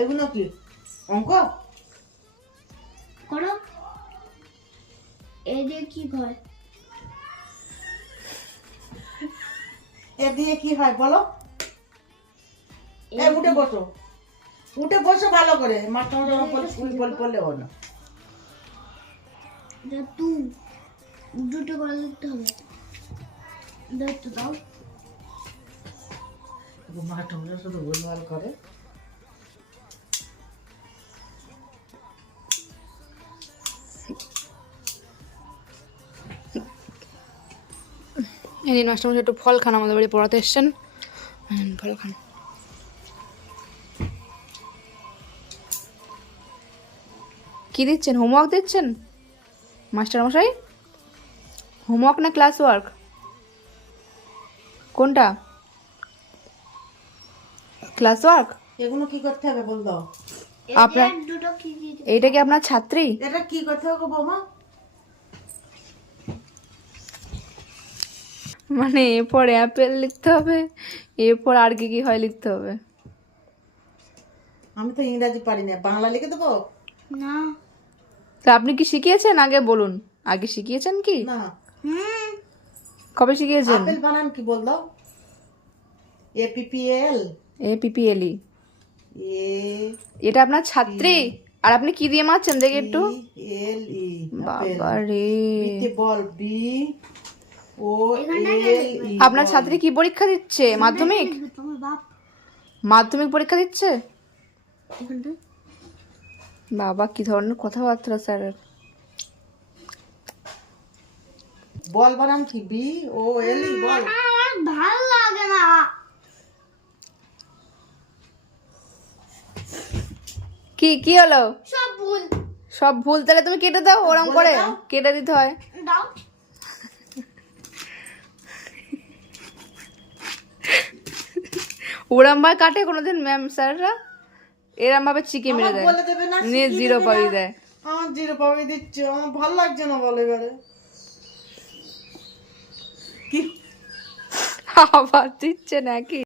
এগুলো কি অঙ্ক করো। এই দিয়ে কি হয়? এ দিয়ে কি হয় বলো? উঠে বসো, উঠে বসো ভালো করে। মাস্টার বললে হবে না। দুটো করে লিখতে হবে। দেখতে দাও। মাস্টার শুধু ভুলভাল করে। এই নিন মাস্টারমশাই একটু ফল খান, আমাদের বাড়ি পড়াতে এসছেন, ফল খান। কি দিচ্ছেন? হোমওয়ার্ক দিচ্ছেন মাস্টারমশাই? হোমওয়ার্ক না ক্লাস ওয়ার্ক? কোনটা? Class work? এগুলো কি করতে হবে বল দাও। আপনার দুটো কি কি? এইটা কি আপনার ছাত্রী? এটা কি করতে হবে বৌমা? মানে এরপর অ্যাপেল লিখতে হবে, এরপর আর কি কি হয় লিখতে হবে? আমি তো ইংরাজি পারি না, বাংলা লিখে দেবো? না। তা আপনি কি শিখিয়েছেন? আগে বলুন, আগে শিখিয়েছেন কি? না। কবে শিখিয়েছেন? আপেল বানান কি বল দাও। APPL APPLE। এ এটা আপনার ছাত্রী? আর আপনি কি দিয়ে মারছেন দেখি একটু। LE বাবা রে, বিতে বল BOLE। আপনার ছাত্রী কি পরীক্ষা দিচ্ছে? মাধ্যমিক? তোমার বাপ মাধ্যমিক পরীক্ষা দিচ্ছে? এখানটা বাবা কি ধরনের কথাবার্তা স্যার। বল বানান কি BOLE বল। আমার ভালো লাগে না। কি কি হলো? সব ভুল। সব ভুল? তাহলে তুমি কেটে দাও, ওরম বলে করে দাও। কেটে দিতে হয়। দাও। ওরম ভাবে কাটে কোনোদিন ম্যাম স্যাররা? এরম ভাবে চিকে মেরে দেয়, বলে দেবে না, নিয়ে শিখিয়ে জিরো দেবে পাবি না। দেয়। আমার 0 পাবি দিচ্ছে, আমার ভালো লাগছে না বলে এবারে। কি আবার দিচ্ছে নাকি?